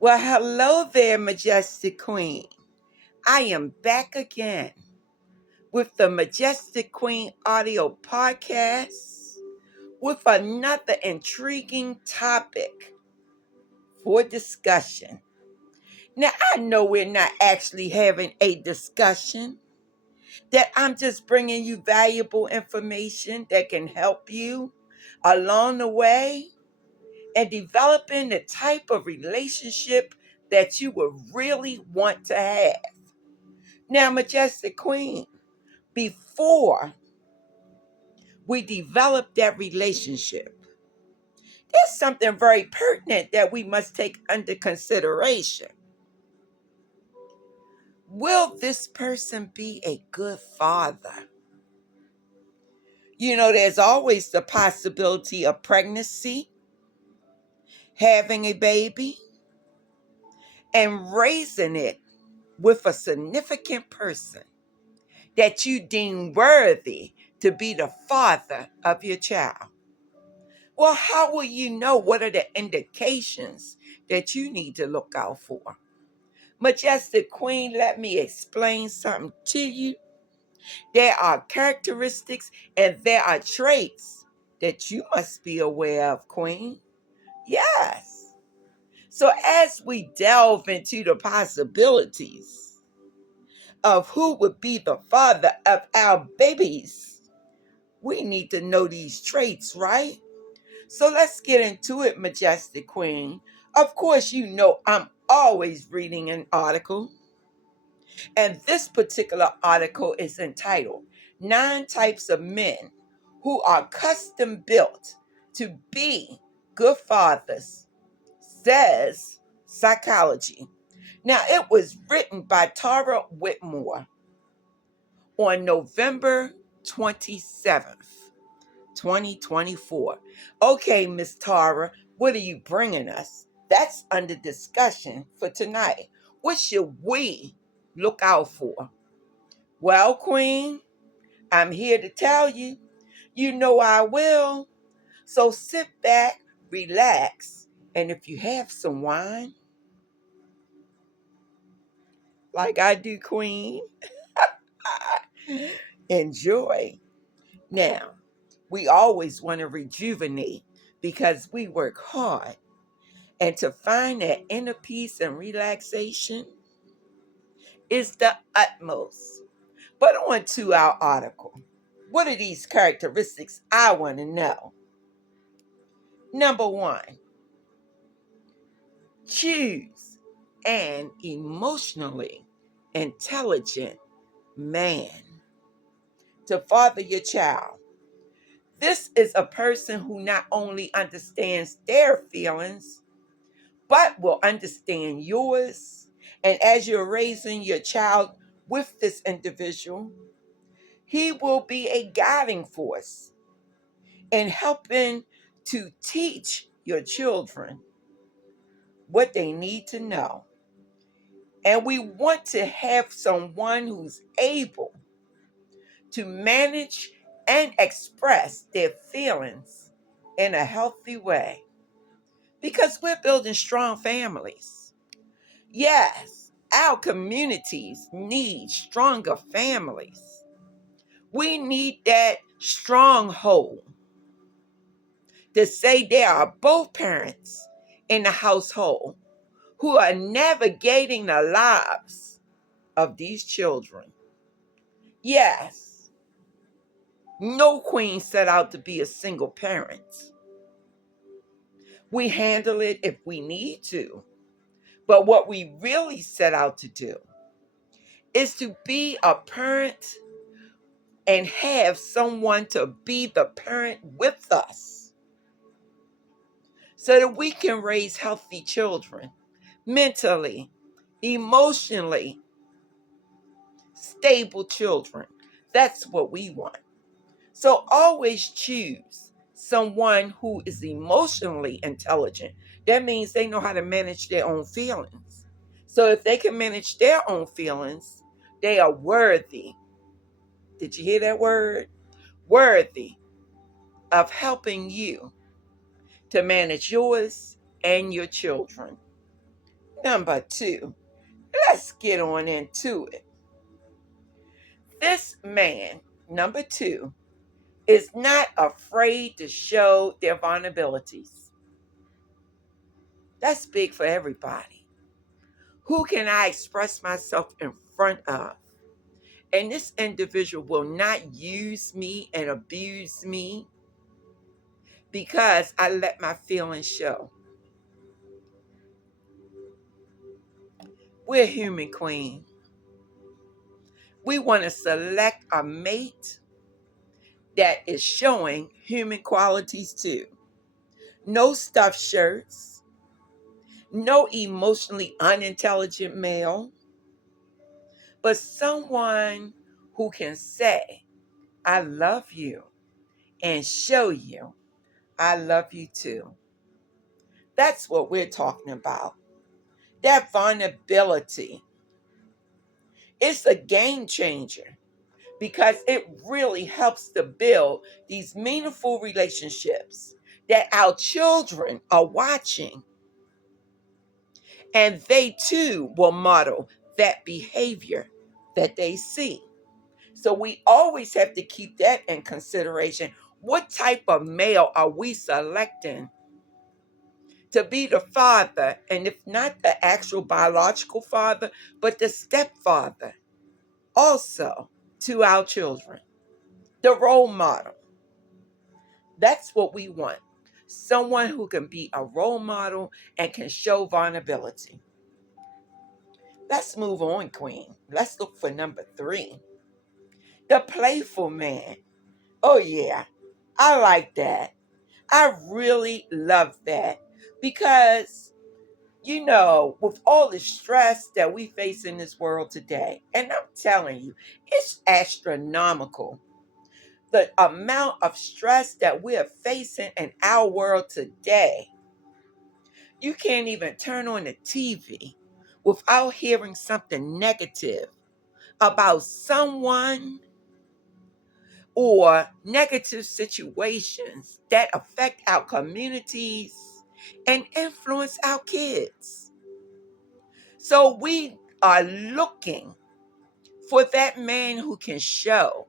Well, hello there, Majestic Queen. I am back again with the Majestic Queen audio podcast with another intriguing topic for discussion. Now, I know we're not actually having a discussion, that I'm just bringing you valuable information that can help you along the way and developing the type of relationship that you would really want to have. Now, Majestic Queen, before we develop that relationship, there's something very pertinent that we must take under consideration. Will this person be a good father? You know, there's always the possibility of pregnancy, having a baby, and raising it with a significant person that you deem worthy to be the father of your child. Well, how will you know what are the indications that you need to look out for? Majestic Queen, let me explain something to you. There are characteristics and there are traits that you must be aware of, Queen. Yes. So as we delve into the possibilities of who would be the father of our babies, we need to know these traits, right? So let's get into it, Majestic Queen. Of course, you know I'm always reading an article, and this particular article is entitled Nine Types of Men Who Are Custom Built to Be Good Fathers, says Psychology. Now, it was written by Tara Whitmore on November 27th. 2024. Okay, Miss Tara, what are you bringing us? That's under discussion for tonight. What should we look out for? Well, Queen, I'm here to tell you. You know I will. So sit back, relax, and if you have some wine, like I do, Queen, enjoy. Now, we always want to rejuvenate because we work hard. And to find that inner peace and relaxation is the utmost. But on to our article. What are these characteristics I want to know? Number one, choose an emotionally intelligent man to father your child. This is a person who not only understands their feelings, but will understand yours. And as you're raising your child with this individual, he will be a guiding force in helping to teach your children what they need to know. And we want to have someone who's able to manage and express their feelings in a healthy way because we're building strong families. Yes, our communities need stronger families. We need that stronghold to say there are both parents in the household who are navigating the lives of these children. Yes, no queen set out to be a single parent. We handle it if we need to. But what we really set out to do is to be a parent and have someone to be the parent with us so that we can raise healthy children, mentally, emotionally stable children. That's what we want. So always choose someone who is emotionally intelligent. That means they know how to manage their own feelings. So if they can manage their own feelings, they are worthy. Did you hear that word? Worthy of helping you to manage yours and your children. Number 2, let's get on into it. This man, number 2, is not afraid to show their vulnerabilities. That's big for everybody. Who can I express myself in front of? And this individual will not use me and abuse me because I let my feelings show. We're human, queen. We want to select a mate that is showing human qualities too. No stuffed shirts, no emotionally unintelligent male, but someone who can say, I love you, and show you, I love you too. That's what we're talking about. That vulnerability. It's a game changer because it really helps to build these meaningful relationships that our children are watching, and they too will model that behavior that they see. So we always have to keep that in consideration. What type of male are we selecting to be the father, and if not the actual biological father, but the stepfather also to our children, the role model? That's what we want. Someone who can be a role model and can show vulnerability. Let's move on, queen. Let's look for number 3, the playful man. Oh, yeah, I like that. I really love that because, with all the stress that we face in this world today, and I'm telling you, it's astronomical. The amount of stress that we are facing in our world today, you can't even turn on the TV without hearing something negative about someone or negative situations that affect our communities and influence our kids. So we are looking for that man who can show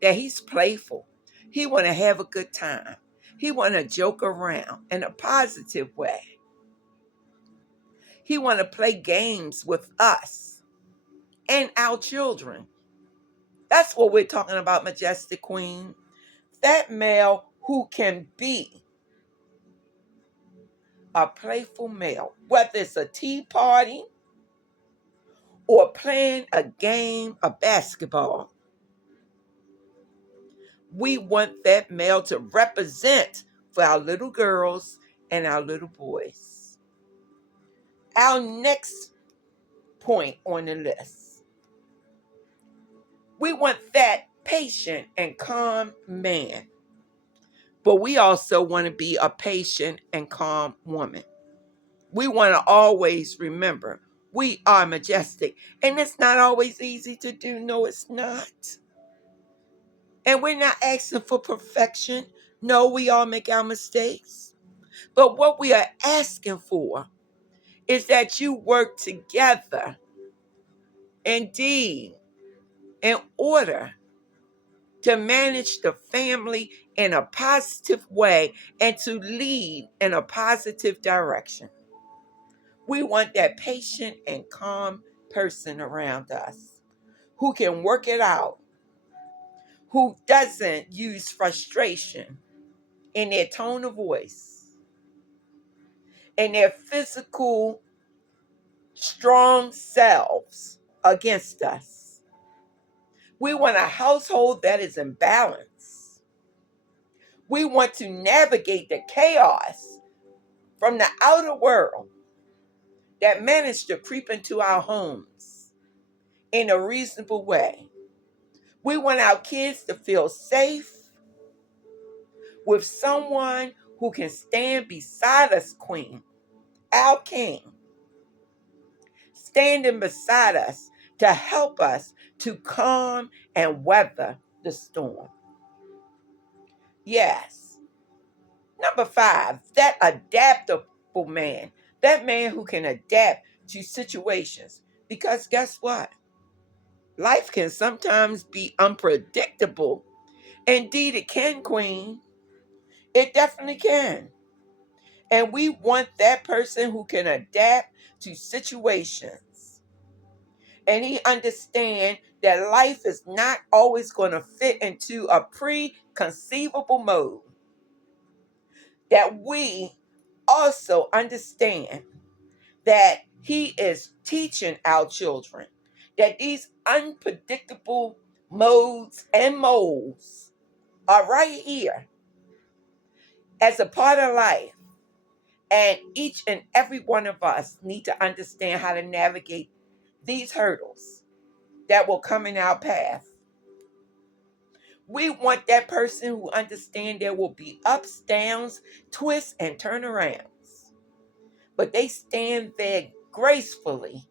that he's playful. He want to have a good time. He want to joke around in a positive way. He want to play games with us and our children. That's what we're talking about, Majestic Queen. That male who can be a playful male, whether it's a tea party or playing a game of basketball. We want that male to represent for our little girls and our little boys. Our next point on the list, we want that patient and calm man, but we also want to be a patient and calm woman. We want to always remember we are majestic, and it's not always easy to do. No, it's not. And we're not asking for perfection. No, we all make our mistakes. But what we are asking for is that you work together, indeed, in order to manage the family in a positive way and to lead in a positive direction. We want that patient and calm person around us who can work it out, who doesn't use frustration in their tone of voice and their physical strong selves against us. We want a household that is in balance. We want to navigate the chaos from the outer world that managed to creep into our homes in a reasonable way. We want our kids to feel safe with someone who can stand beside us, Queen, our King, standing beside us to help us to calm and weather the storm. Yes. Number 5, that adaptable man. That man who can adapt to situations. Because guess what? Life can sometimes be unpredictable. Indeed, it can, Queen. It definitely can. And we want that person who can adapt to situations. And he understand that life is not always going to fit into a preconceivable mode. That we also understand that he is teaching our children that these unpredictable modes and molds are right here as a part of life. And each and every one of us need to understand how to navigate these hurdles that will come in our path. We want that person who understands there will be ups, downs, twists, and turnarounds. But they stand there gracefully,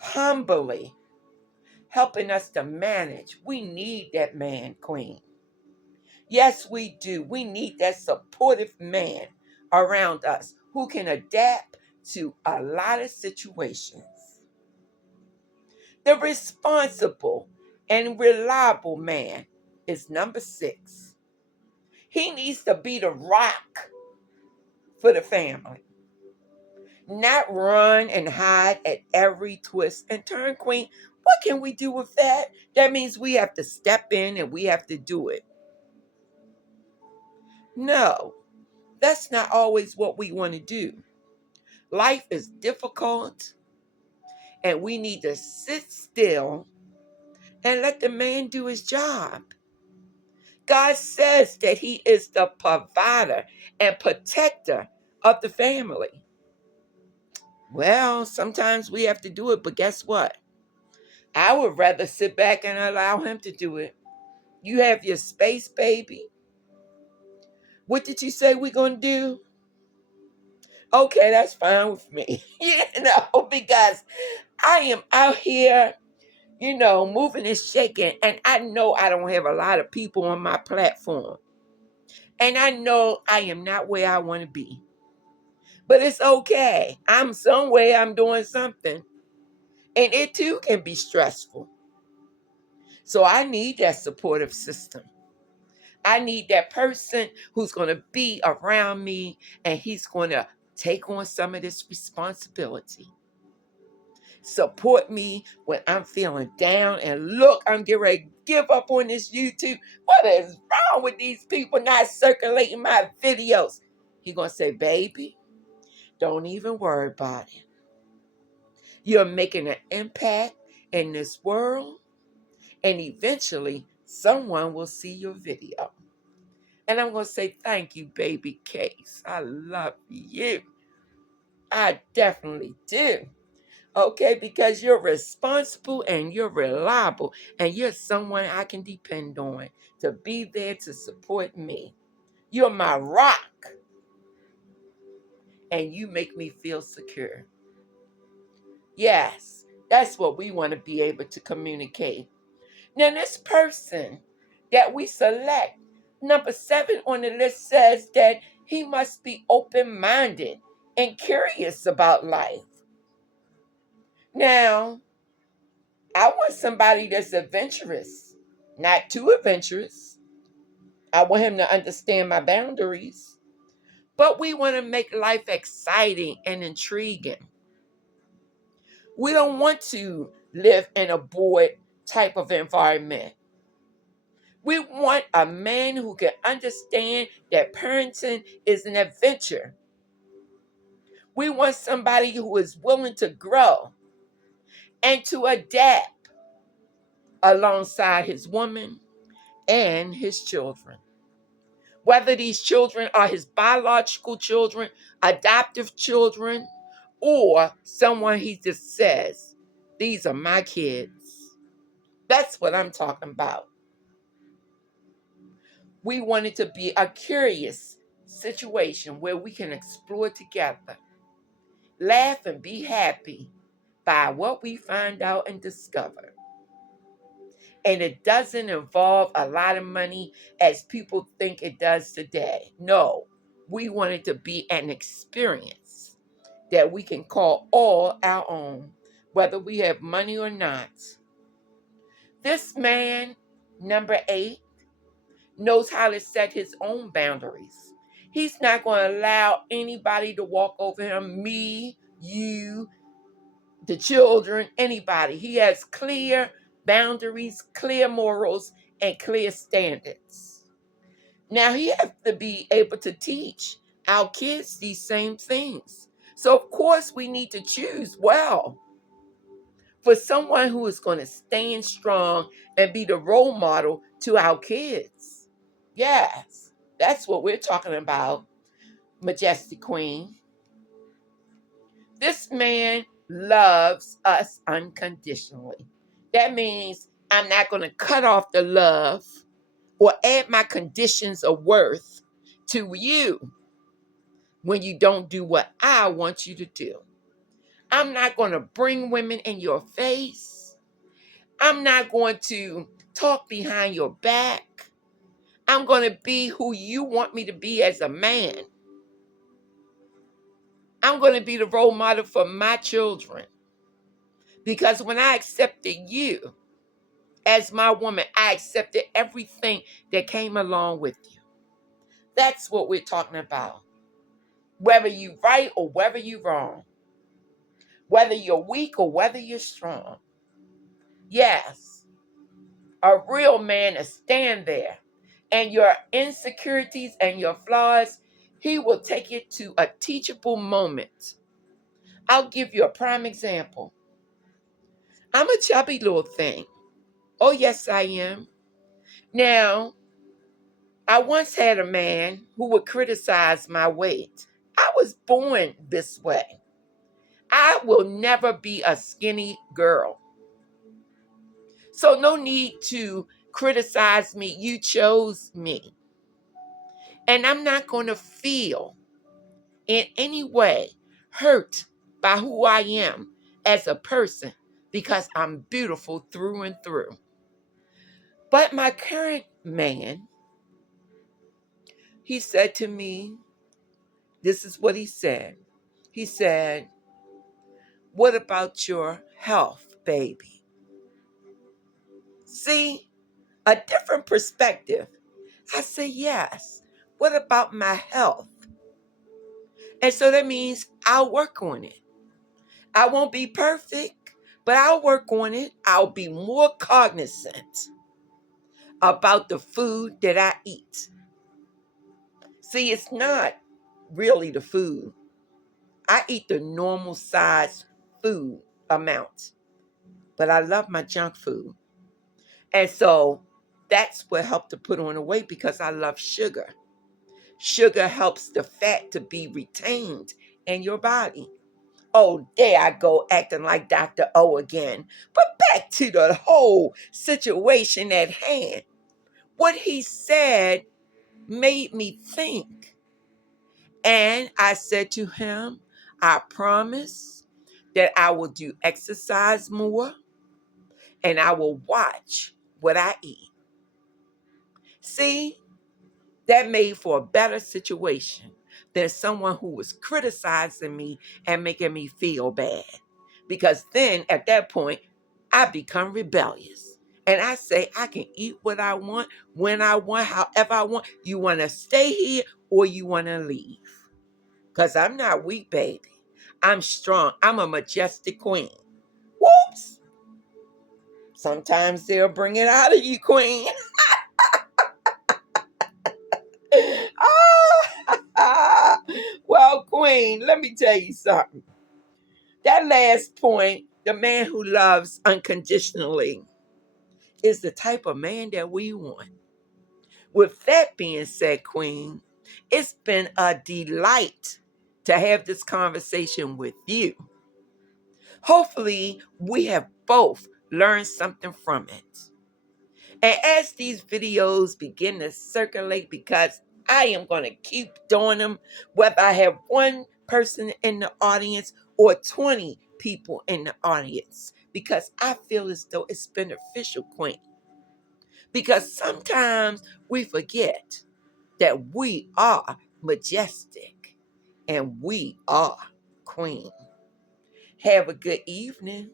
humbly, helping us to manage. We need that man, Queen. Yes, we do. We need that supportive man around us who can adapt to a lot of situations. The responsible and reliable man is number 6. He needs to be the rock for the family, not run and hide at every twist and turn, Queen. What can we do with that? That means we have to step in and we have to do it. No, that's not always what we want to do. Life is difficult, and we need to sit still and let the man do his job. God says that he is the provider and protector of the family. Well, sometimes we have to do it, but guess what? I would rather sit back and allow him to do it. You have your space, baby. What did you say we're going to do? Okay, that's fine with me. Because I am out here, moving and shaking, and I know I don't have a lot of people on my platform. And I know I am not where I want to be. But it's okay. I'm somewhere, I'm doing something. And it too can be stressful. So I need that supportive system. I need that person who's going to be around me and he's going to take on some of this responsibility. Support me when I'm feeling down. And look, I'm getting ready to give up on this YouTube. What is wrong with these people not circulating my videos? He's going to say, baby, don't even worry about it. You're making an impact in this world, and eventually someone will see your video. And I'm going to say, thank you, baby Case. I love you. I definitely do. Okay, because you're responsible and you're reliable and you're someone I can depend on to be there to support me. You're my rock and you make me feel secure. Yes, that's what we want to be able to communicate. Now, this person that we select, number 7 on the list, says that he must be open-minded and curious about life. Now, I want somebody that's adventurous, not too adventurous. I want him to understand my boundaries. But we want to make life exciting and intriguing. We don't want to live in a bored type of environment. We want a man who can understand that parenting is an adventure. We want somebody who is willing to grow and to adapt alongside his woman and his children. Whether these children are his biological children, adoptive children, or someone he just says, these are my kids. That's what I'm talking about. We want it to be a curious situation where we can explore together, laugh and be happy by what we find out and discover. And it doesn't involve a lot of money as people think it does today. No, we want it to be an experience. that we can call all our own, whether we have money or not. This man, number 8, knows how to set his own boundaries. He's not going to allow anybody to walk over him, me, you, the children, anybody. He has clear boundaries, clear morals, and clear standards. Now, he has to be able to teach our kids these same things. So, of course, we need to choose well for someone who is going to stand strong and be the role model to our kids. Yes, that's what we're talking about, Majestic Queen. This man loves us unconditionally. That means I'm not going to cut off the love or add my conditions of worth to you when you don't do what I want you to do. I'm not going to bring women in your face. I'm not going to talk behind your back. I'm going to be who you want me to be as a man. I'm going to be the role model for my children. Because when I accepted you as my woman, I accepted everything that came along with you. That's what we're talking about. Whether you're right or whether you're wrong. Whether you're weak or whether you're strong. Yes, a real man to stand there. And your insecurities and your flaws, he will take it to a teachable moment. I'll give you a prime example. I'm a chubby little thing. Oh, yes, I am. Now, I once had a man who would criticize my weight. I was born this way. I will never be a skinny girl. So no need to criticize me. You chose me. And I'm not going to feel in any way hurt by who I am as a person because I'm beautiful through and through. But my current man, he said to me, this is what he said. He said, "What about your health, baby?" See, a different perspective. I say, yes. What about my health? And so that means I'll work on it. I won't be perfect, but I'll work on it. I'll be more cognizant about the food that I eat. See, it's not really the food. I eat the normal size food amount, but I love my junk food. And so that's what helped to put on the weight because I love sugar. Sugar helps the fat to be retained in your body. Oh, there I go acting like Dr. O again. But back to the whole situation at hand. What he said made me think. And I said to him, I promise that I will do exercise more and I will watch what I eat. See, that made for a better situation than someone who was criticizing me and making me feel bad. Because then at that point, I become rebellious. And I say, I can eat what I want, when I want, however I want. You want to stay here or you want to leave? Because I'm not weak, baby. I'm strong. I'm a majestic queen. Whoops. Sometimes they'll bring it out of you, queen. Well, queen, let me tell you something. That last point, the man who loves unconditionally, is the type of man that we want. With that being said, queen, it's been a delight to have this conversation with you. Hopefully, we have both learned something from it. And as these videos begin to circulate, because I am going to keep doing them, whether I have one person in the audience or 20 people in the audience, because I feel as though it's beneficial, queen. Because sometimes we forget that we are majestic and we are queen. Have a good evening.